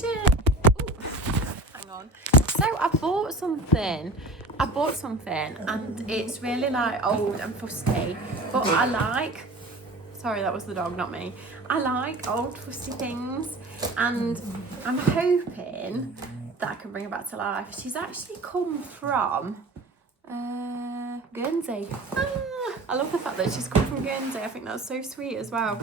fashion. Ooh, hang on. So I bought something and it's really like old and fusty, but I like, sorry that was the dog, not me. I like old fusty things and I'm hoping that I can bring her back to life. She's actually come from Guernsey. I love the fact that she's come from Guernsey. I think that's so sweet as well.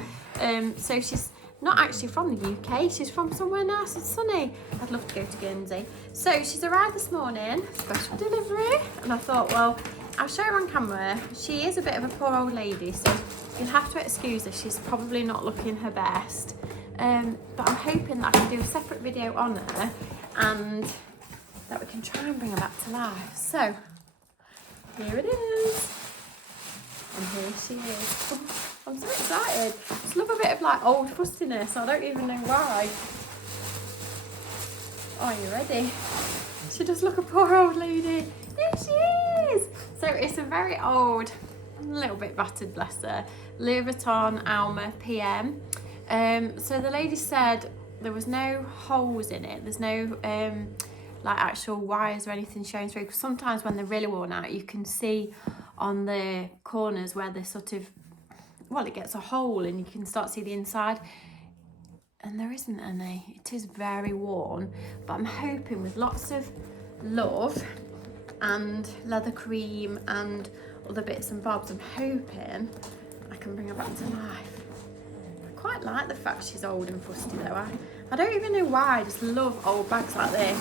So she's not actually from the UK, she's from somewhere nice and sunny. I'd love to go to Guernsey. So she's arrived this morning, special delivery, and I thought, well, I'll show her on camera. She is a bit of a poor old lady, so you'll have to excuse her. She's probably not looking her best. But I'm hoping that I can do a separate video on her and that we can try and bring her back to life. So, here it is. And here she is. Oh, I'm so excited. I just love a bit of like old fustiness. I don't even know why. Are you ready? She does look a poor old lady. There she is. So it's a very old, a little bit battered, bless her, Louis Vuitton ALMA PM. So the lady said there was no holes in it. There's no like actual wires or anything showing through. Because sometimes when they're really worn out, you can see on the corners where they're sort of, well, it gets a hole and you can start to see the inside. And there isn't any. It is very worn. But I'm hoping with lots of love and leather cream and other bits and bobs, I'm hoping I can bring her back to life. I quite like the fact she's old and fusty though. I don't even know why, I just love old bags like this.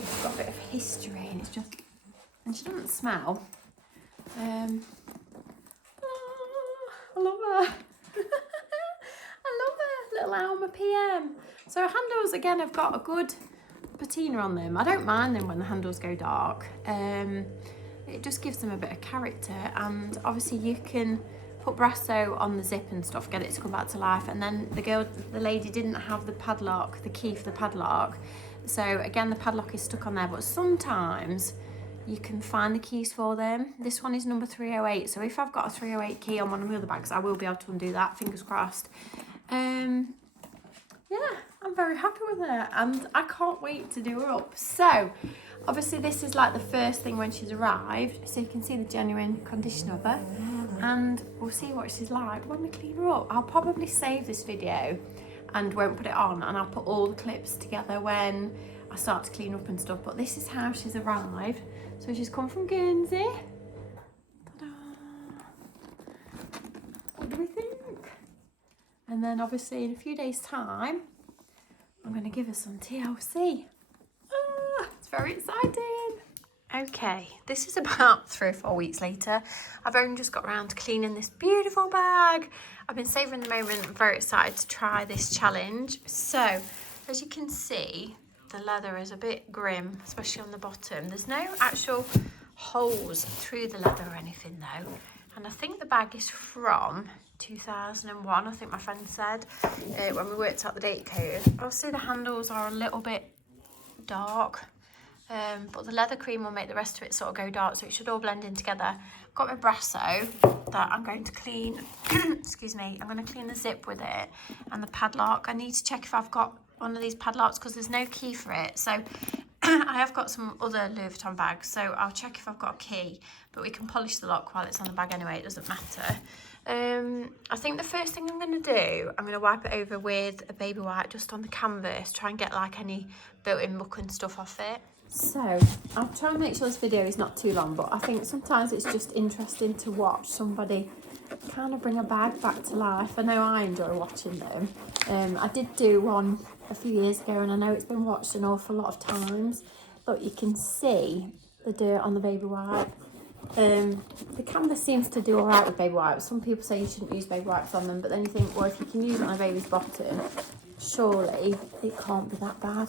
It's got a bit of history and it's just, and she doesn't smell. I love her. I love her, little ALMA PM. So her handles again have got a good patina on them. I don't mind them when the handles go dark. It just gives them a bit of character, and obviously you can put brasso on the zip and stuff, get it to come back to life. And then the lady didn't have the padlock, the key for the padlock. So again, the padlock is stuck on there, but sometimes you can find the keys for them. This one is number 308. So if I've got a 308 key on one of my other bags, I will be able to undo that, fingers crossed. Yeah, I'm very happy with her and I can't wait to do her up. So obviously this is like the first thing when she's arrived, so you can see the genuine condition of her, and we'll see what she's like when we clean her up. I'll probably save this video and won't put it on, and I'll put all the clips together when I start to clean up and stuff. But this is how she's arrived. So she's come from Guernsey. Ta-da. What do we think? And then obviously in a few days time, I'm going to give her some TLC. It's very exciting. Okay, this is about 3 or 4 weeks later. I've only just got around to cleaning this beautiful bag. I've been savouring the moment. I'm very excited to try this challenge. So, as you can see, the leather is a bit grim, especially on the bottom. There's no actual holes through the leather or anything though. And I think the bag is from 2001, I think my friend said, when we worked out the date code. Obviously the handles are a little bit dark, but the leather cream will make the rest of it sort of go dark, so it should all blend in together. Got my brasso that I'm going to clean, excuse me, I'm going to clean the zip with it and the padlock. I need to check if I've got one of these padlocks because there's no key for it. So I have got some other Louis Vuitton bags, so I'll check if I've got a key, but we can polish the lock while it's on the bag anyway, it doesn't matter. I think the first thing I'm going to do, I'm going to wipe it over with a baby wipe just on the canvas, try and get like any built-in muck and stuff off it. So I'll try and make sure this video is not too long, but I think sometimes it's just interesting to watch somebody kind of bring a bag back to life. I know I enjoy watching them. I did do one a few years ago and I know it's been watched an awful lot of times. Look, you can see the dirt on the baby wipe. The canvas seems to do all right with baby wipes. Some people say you shouldn't use baby wipes on them, but then you think, well, if you can use it on a baby's bottom, surely it can't be that bad.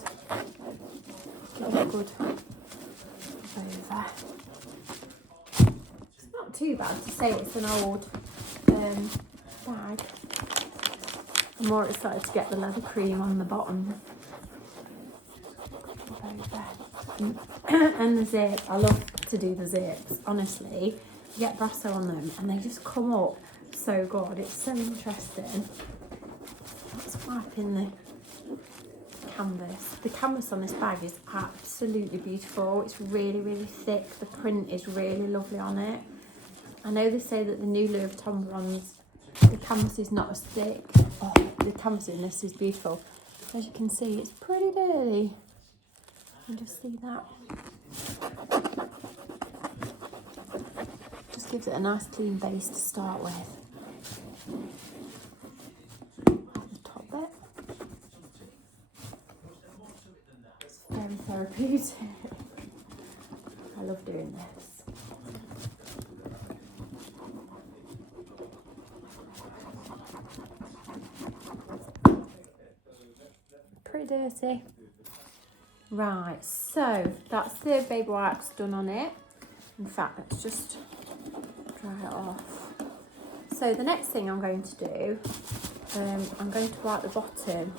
Get a good over. It's not too bad to say it's an old bag. I'm more excited to get the leather cream on the bottom. And the zip, I love to do the zips, honestly. You get brasso on them and they just come up so good. It's so interesting. Let's wipe in the canvas. The canvas on this bag is absolutely beautiful. It's really, really thick. The print is really lovely on it. I know they say that the new Louis Vuitton ones, the canvas is not as thick. Oh, the canvas in this is beautiful. As you can see, it's pretty dirty. You can just see that. Just gives it a nice clean base to start with. The top bit. It's very therapeutic. I love doing this. Pretty dirty. Right, so that's the baby wax done on it. In fact, let's just dry it off. So the next thing I'm going to do, I'm going to wipe the bottom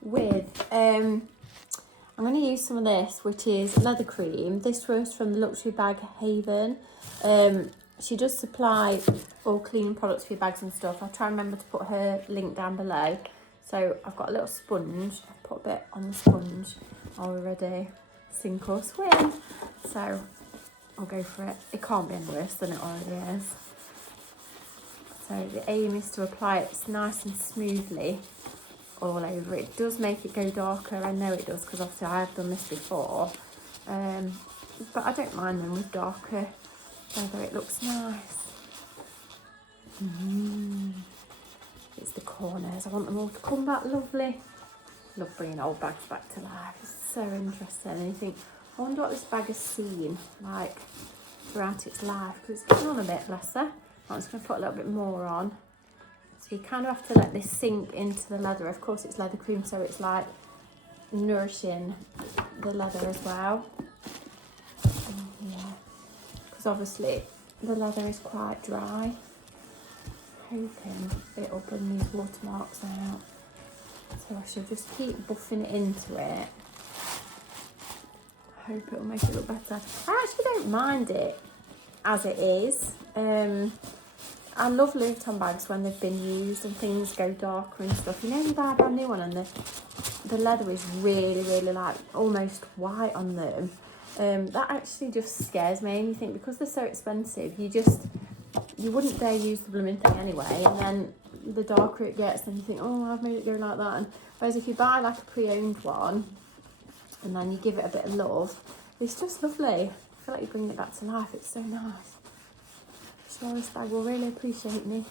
with, I'm going to use some of this, which is leather cream. This was from the luxury bag Avon. She does supply all cleaning products for your bags and stuff. I'll try and remember to put her link down below. So I've got a little sponge. I've put a bit on the sponge already. Sink or swim. So I'll go for it. It can't be any worse than it already is. So the aim is to apply it nice and smoothly all over. It does make it go darker. I know it does because obviously I have done this before. But I don't mind them with darker leather. It looks nice. It's the corners. I want them all to come back lovely. Love bringing old bags back to life. It's so interesting. And you think, I wonder what this bag has seen like throughout its life, because it's getting on a bit, bless her. I'm just going to put a little bit more on. So you kind of have to let this sink into the leather. Of course, it's leather cream, so it's like nourishing the leather as well. Yeah, because obviously the leather is quite dry. Hoping it'll bring these watermarks out. So I should just keep buffing it into it. Hope it'll make it look better. I actually don't mind it as it is. I love Louis Vuitton bags when they've been used and things go darker and stuff. You know, you buy a brand new one and the leather is really, really like almost white on them. That actually just scares me. And you think, because they're so expensive, you wouldn't dare use the blooming thing anyway, and then the darker it gets, then you think, oh, I've made it go like that. And whereas if you buy like a pre-owned one, and then you give it a bit of love, it's just lovely. I feel like you're bringing it back to life. It's so nice. Sure, this bag will really appreciate me,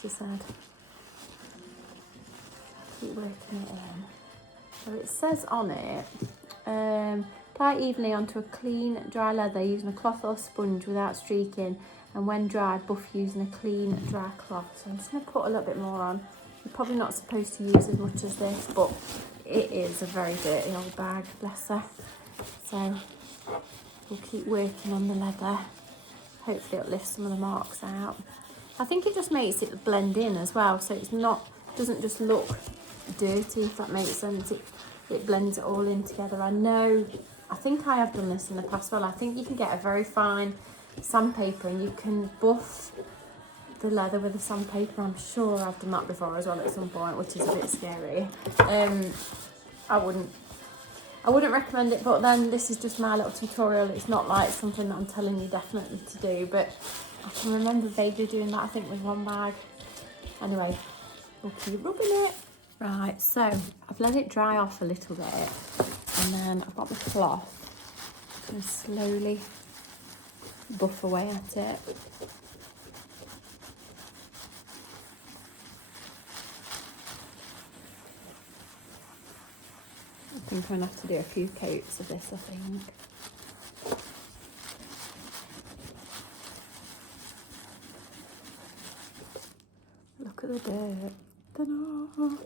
she said. Keep working it in. So it says on it, apply evenly onto a clean, dry leather using a cloth or sponge without streaking. And when dry, buff using a clean, dry cloth. So I'm just going to put a little bit more on. You're probably not supposed to use as much as this, but it is a very dirty old bag, bless her. So we'll keep working on the leather. Hopefully it'll lift some of the marks out. I think it just makes it blend in as well, so it's not, doesn't just look dirty, if that makes sense. It blends it all in together. I think I have done this in the past. Well, I think you can get a very fine sandpaper and you can buff the leather with a sandpaper. I'm sure I've done that before as well at some point, which is a bit scary. I wouldn't recommend it, but then this is just my little tutorial. It's not like something that I'm telling you definitely to do, but I can remember vaguely doing that, I think, with one bag. Anyway, we'll keep rubbing it. Right, so I've let it dry off a little bit, and then I've got the cloth and slowly buff away at it. I think I'm going to have to do a few coats of this, I think. Look at the dirt. Ta-da!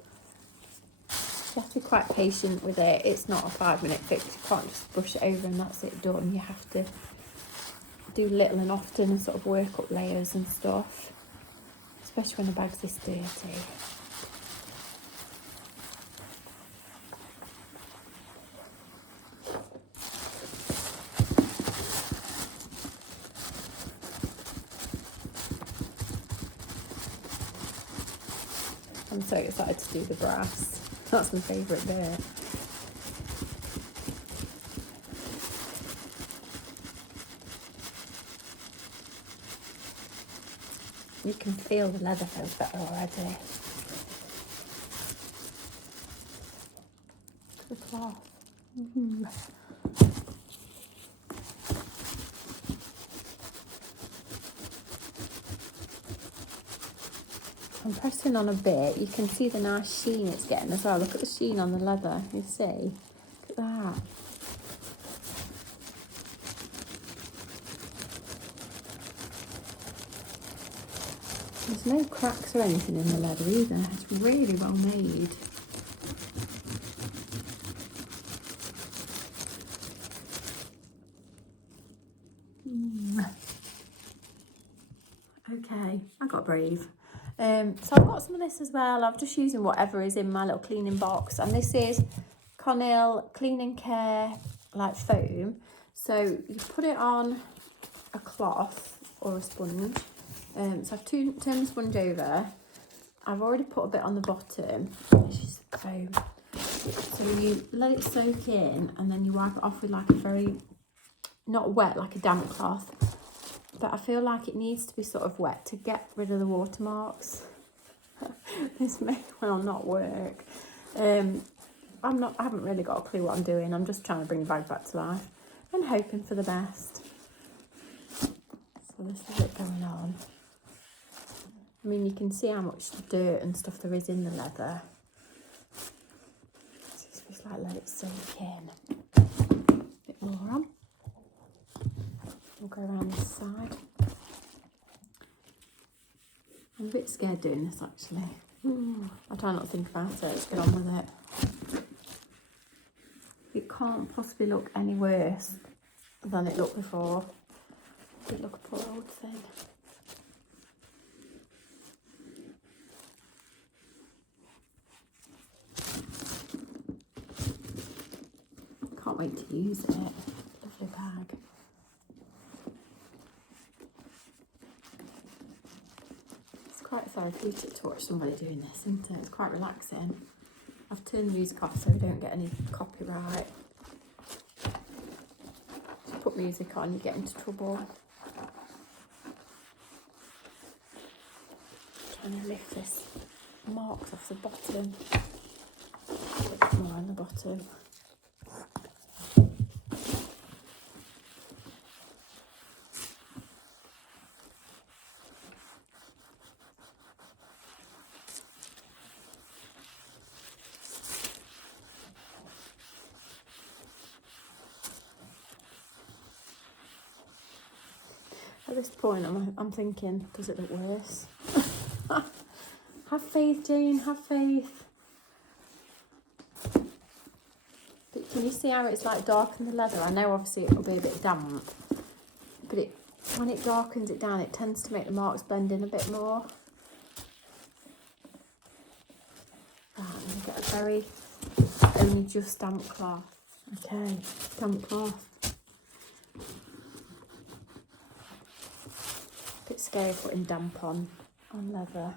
You have to be quite patient with it. It's not a 5-minute fix. You can't just brush it over and that's it done. You have to do little and often and sort of work up layers and stuff, especially when the bag's this dirty. I'm so excited to do the brass. That's my favourite bit. You can feel the leather feels better already. The cloth. Mm. I'm pressing on a bit. You can see the nice sheen it's getting as well. Look at the sheen on the leather. You see? Look at that. There's no cracks or anything in the leather either. It's really well made. Okay, I got brave. So I've got some of this as well. I'm just using whatever is in my little cleaning box. And this is Connell Clean and Care like foam. So you put it on a cloth or a sponge. So I've turned the sponge over. I've already put a bit on the bottom. It's just foam. So you let it soak in and then you wipe it off with like a very, not wet, like a damp cloth. But I feel like it needs to be sort of wet to get rid of the watermarks. This may well not work. I haven't really got a clue what I'm doing. I'm just trying to bring the bag back to life and hoping for the best. So this is it going on. I mean, you can see how much dirt and stuff there is in the leather. So just like let it soak in. A bit more on. We'll go around this side. I'm a bit scared doing this actually. I try not to think about it, let's get on with it. It can't possibly look any worse than it looked before. It look a poor old thing. Can't wait to use it. Lovely bag. Quite therapeutic to watch somebody doing this, isn't it? It's quite relaxing. I've turned the music off so we don't get any copyright. If you put music on, you get into trouble. Trying to lift this marks off the bottom. A bit more on the bottom. At this point, I'm thinking, does it look worse? Have faith, Jane, have faith. But can you see how it's like darkened the leather? I know obviously it'll be a bit damp, but when it darkens it down, it tends to make the marks blend in a bit more. Right, I'm going to get a very, only just damp cloth. Okay, damp cloth. Bit scary putting damp on leather.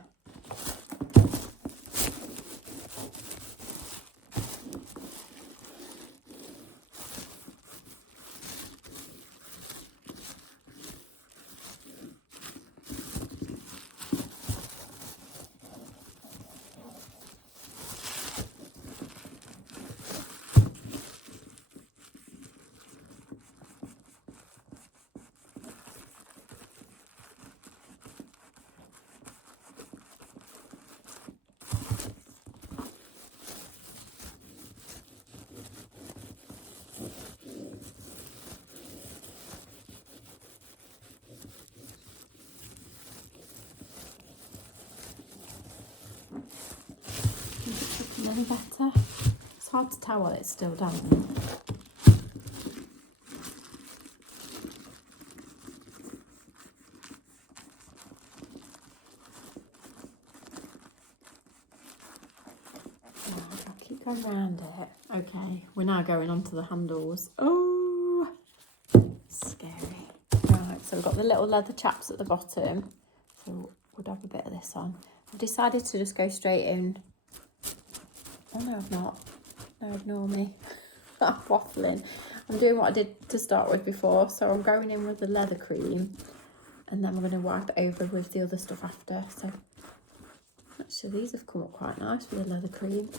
Any better? It's hard to tell while it's still damp. I'll keep going around it. Okay, we're now going on to the handles. Oh, scary. Right, so we've got the little leather chaps at the bottom. So would have a bit of this on. I've decided to just go straight in. Oh no, I've not. No, ignore me. I'm waffling. I'm doing what I did to start with before. So I'm going in with the leather cream, and then we're going to wipe it over with the other stuff after. So actually these have come up quite nice with the leather cream.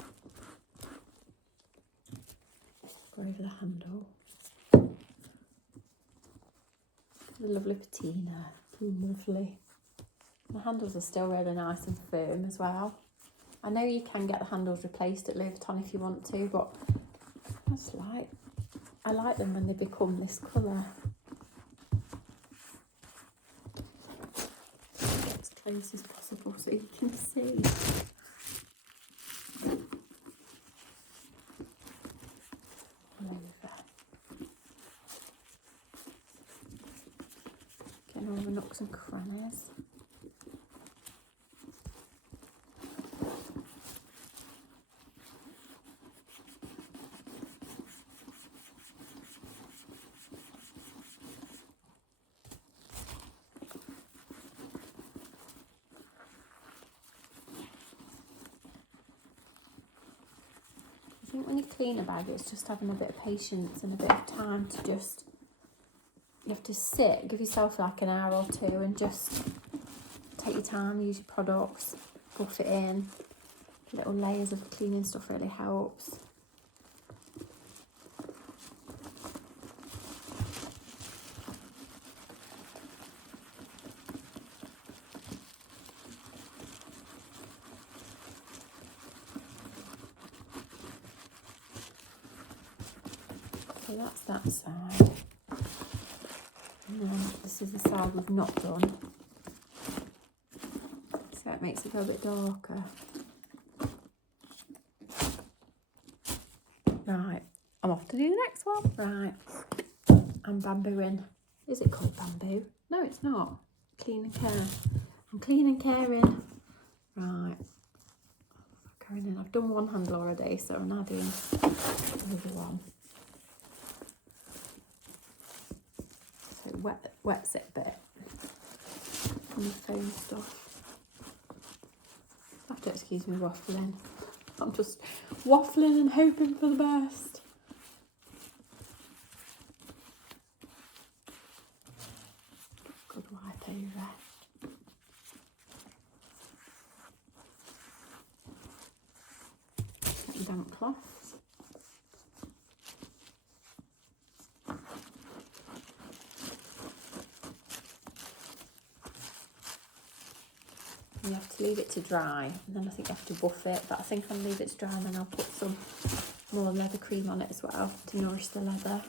Go over the handle. The lovely patina. Lovely. The handles are still really nice and firm as well. I know you can get the handles replaced at Vuitton if you want to, but I like them when they become this colour. Get as close as possible so you can see. Getting all the nooks and crannies. I think when you clean a bag, it's just having a bit of patience and a bit of time to just, you have to sit, give yourself like an hour or two and just take your time, use your products, buff it in. Little layers of cleaning stuff really helps. So that's that side. And then this is the side we've not done. So it makes it go a bit darker. Right, I'm off to do the next one. Right, I'm bambooing. Is it called bamboo? No, it's not. Clean and care. I'm clean and caring. Right, going in. I've done one handle already, so I'm now doing another one. So wets it a bit from the foam stuff. You have to excuse me waffling. I'm just waffling and hoping for the best. Good wipe over. Get damp cloth. You have to leave it to dry, and then I think you have to buff it, but I think I'll leave it to dry and then I'll put some more leather cream on it as well to nourish the leather.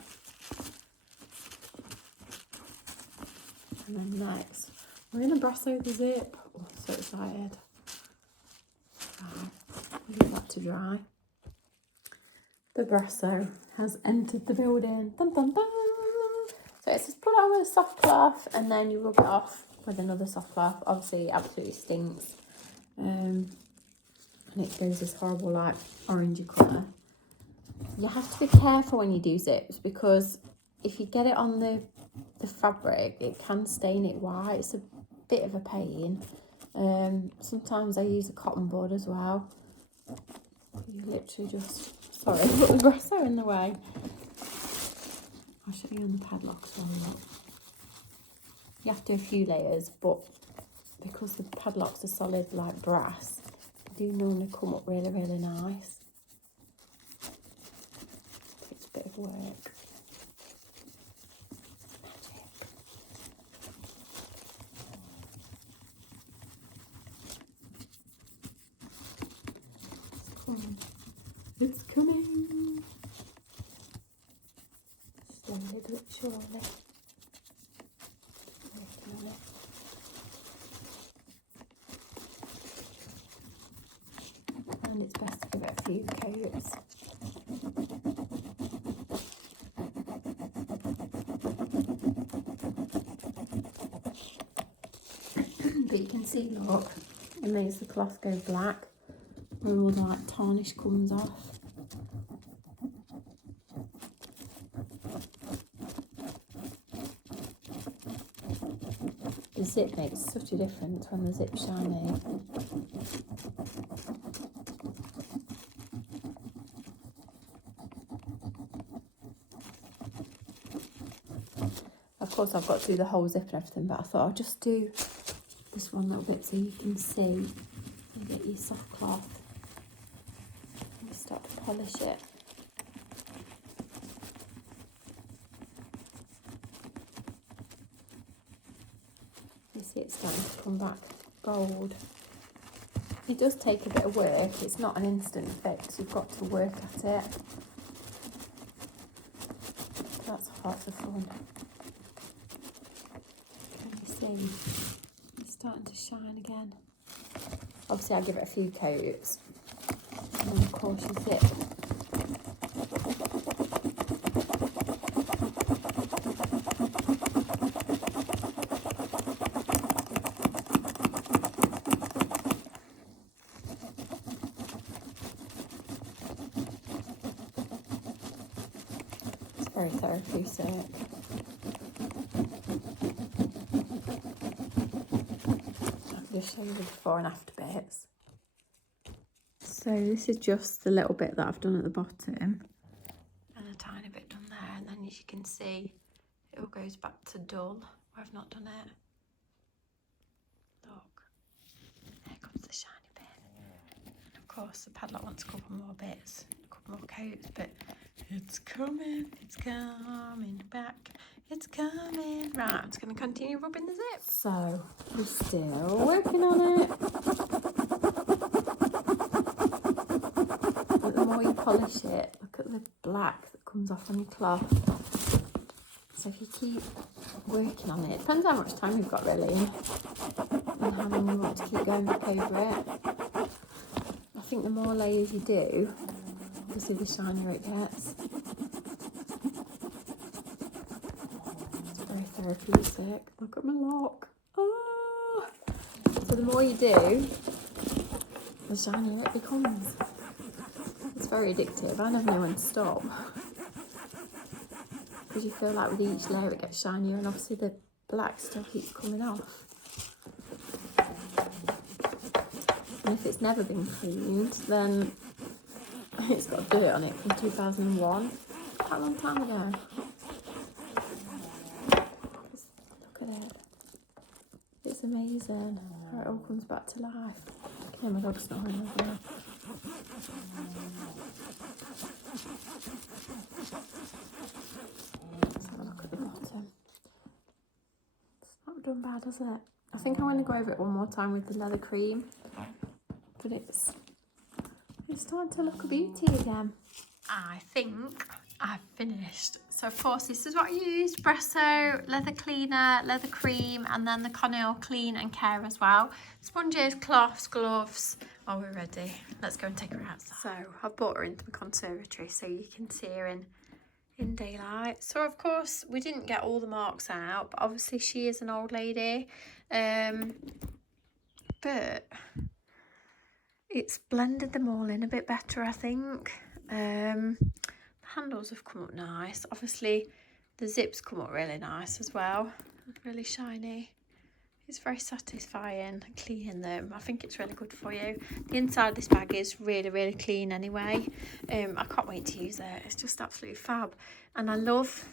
And then next, we're going to brasso the zip. Oh, I'm so excited. Right, leave that to dry. The brasso has entered the building. Dun, dun, dun. So it says put it on with a soft cloth and then you rub it off with another soft cloth. Obviously it absolutely stinks. And it goes this horrible like orangey colour. You have to be careful when you do zips because if you get it on the fabric, it can stain it white. It's a bit of a pain. Sometimes I use a cotton bud as well. You literally just, sorry, put the brasso in the way. I'll show you on the padlocks as well. You have to do a few layers, but because the padlocks are solid like brass, they do normally come up really, really nice. It's a bit of work. Magic. It's coming. Slowly but surely. And it's best to give it a few coats. But you can see, look, it makes the cloth go black where all the like tarnish comes off. The zip makes such a difference when the zip's shiny. Of course I've got to do the whole zip and everything, but I thought I'll just do this one little bit so you can see and get your soft cloth and start to polish it. You see it's starting to come back gold. It does take a bit of work, it's not an instant fix, you've got to work at it. That's half the fun. Can you see? It's starting to shine again. Obviously I'll give it a few coats. And then of course you zip. It's very therapeutic. Just show you the before and after bits. So this is just the little bit that I've done at the bottom and a tiny bit done there, and then as you can see it all goes back to dull where I've not done it. Look, there comes the shiny bit. And of course the padlock wants a couple more bits, a couple more coats, but it's coming back. It's coming. Right, I'm just going to continue rubbing the zip. So, we're still working on it. But the more you polish it, look at the black that comes off on your cloth. So if you keep working on it, depends how much time you've got really, and how long you want to keep going back over it. I think the more layers you do, obviously the shinier it gets. Therapeutic. Look at my lock. Oh. So the more you do, the shinier it becomes. It's very addictive. I never know when to stop. Because you feel like with each layer it gets shinier, and obviously the black still keeps coming off. And if it's never been cleaned, then it's got dirt on it from 2001. Quite a long time ago. It's amazing how it all comes back to life. Okay, my dog's snoring over there. Let's have a look at the bottom. It's not done bad, is it? I think I'm going to go over it one more time with the leather cream, but it's starting to look a beauty again. I think I've finished. So of course this is what I used: espresso, leather cleaner, leather cream, and then the Conair Clean and Care as well. Sponges, cloths, gloves. Oh, we're ready. Let's go and take her outside. So I've brought her into the conservatory so you can see her in daylight. So of course we didn't get all the marks out, but obviously she is an old lady. But it's blended them all in a bit better, I think. The handles have come up nice. Obviously the zips come up really nice as well, really shiny. It's very satisfying cleaning them. I think it's really good for you. The inside of this bag is really clean anyway. I can't wait to use it. It's just absolutely fab, and I love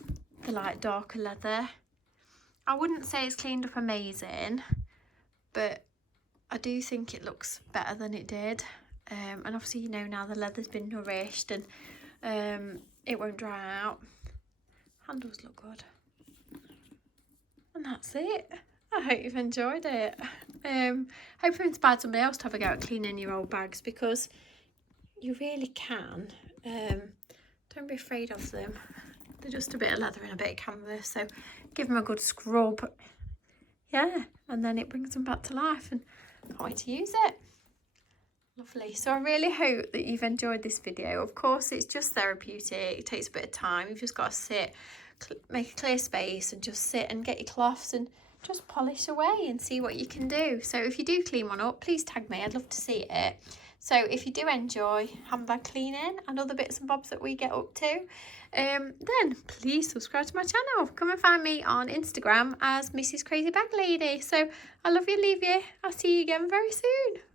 the light darker leather. I wouldn't say it's cleaned up amazing, but I do think it looks better than it did. And obviously, you know, now the leather's been nourished and it won't dry out. Handles look good. And that's it. I hope you've enjoyed it. Hope you've inspired somebody else to have a go at cleaning your old bags, because you really can. Don't be afraid of them. They're just a bit of leather and a bit of canvas, so give them a good scrub. Yeah, and then it brings them back to life, and can't wait to use it. Lovely. So I really hope that you've enjoyed this video. Of course, it's just therapeutic. It takes a bit of time. You've just got to sit, make a clear space and just sit and get your cloths and just polish away and see what you can do. So if you do clean one up, please tag me. I'd love to see it. So if you do enjoy handbag cleaning and other bits and bobs that we get up to, then please subscribe to my channel. Come and find me on Instagram as Mrs. Crazy Bag Lady. So I love you, leave you. I'll see you again very soon.